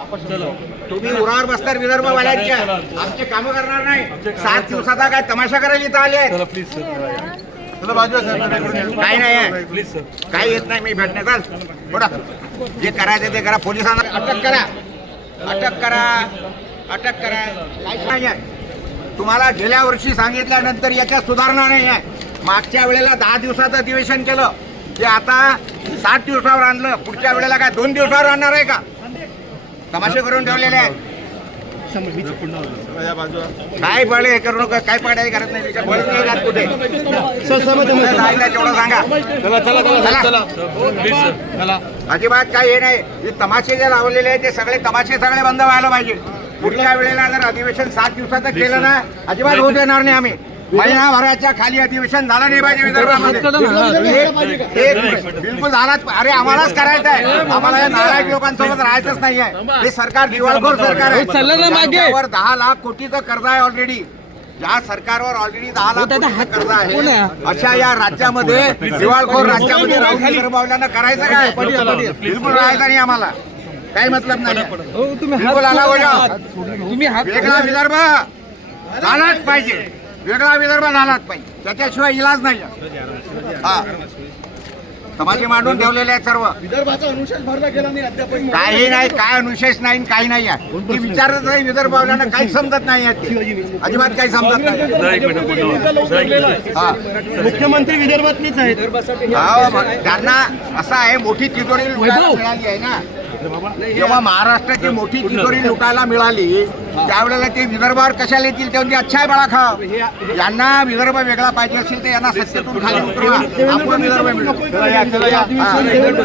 तुम्ही उरावर बसणार विदर्भवाल्यांच्या, आमचे कामं करणार नाही. 7 दिवसाचा काय तमाशा करायला इथं आले आहेत? काही नाही आहे, काही येत नाही. मी भेटणे चाल थोडा जे करायचं ते करा. पोलिसांना अटक करा, अटक करा, अटक करा. काही नाही आहे. तुम्हाला गेल्या वर्षी सांगितल्यानंतर याच्यात सुधारणा नाही आहे. मागच्या वेळेला 10 दिवसाचं अधिवेशन केलं, ते आता 7 दिवसावर आणलं. पुढच्या वेळेला काय 2 दिवसावर आणणार आहे का? तमाशे करून ठेवलेले आहेत. काय पडले करू नका, काय पडायची करत नाही. त्याच्या बळच नाही जात कुठे. तेवढं सांगा. अजिबात काही हे नाही. जे तमाशे जे लावलेले आहेत ते सगळे तमाशे सगळे बंद व्हायला पाहिजे. पुढच्या वेळेला जर अधिवेशन 7 दिवसाचं केलं ना, अजिबात होऊ देणार नाही आम्ही. महिनाभराच्या खाली अधिवेशन झालं नाही पाहिजे विदर्भामध्ये. बिलकुल झालाच. अरे आम्हालाच करायचं आहे. आम्हाला या नालायक लोकांसोबत राहायचंच नाही आहे. हे सरकार दिवाळखोर सरकार आहे. 10 लाख कोटीचं कर्ज आहे ऑलरेडी. या सरकारवर ऑलरेडी 10 लाख कोटीचं कर्ज आहे. अशा या राज्यामध्ये दिवाळखोर राज्यामध्ये राहून विदर्भावाल्यांना करायचं काय? बिलकुल राहायचं नाही आम्हाला. काही मतलब नाही. बिलकुल आला हो जाओ. वेगळा विदर्भ झालाच पाहिजे. वेगळा विदर्भ झालाच पाहिजे. त्याच्याशिवाय इलाज नाही. हा तमाशे मांडून ठेवलेले आहेत सर्व. विदर्भाचा अनुशेष भरला गेला नाही अद्याप. काही नाही, काय अनुशेष नाही, काही नाही आहे. ती विचारत नाही विदर्भावाल्यांना. काही समजत नाही आहे, अजिबात काही समजत नाही. मुख्यमंत्री विदर्भातलीच आहेत. त्यांना असं आहे, मोठी तिजोरी लुटायला मिळाली आहे ना. जेव्हा महाराष्ट्राची मोठी तिजोरी लुटायला मिळाली त्यावेळेला ते विदर्भावर कशाला येतील? ते अच्छा आहे बळा खाव. यांना विदर्भ वेगळा पाहिजे असेल तर यांना सत्तेतून खाली उतरवा. आपण विदर्भ मिळू.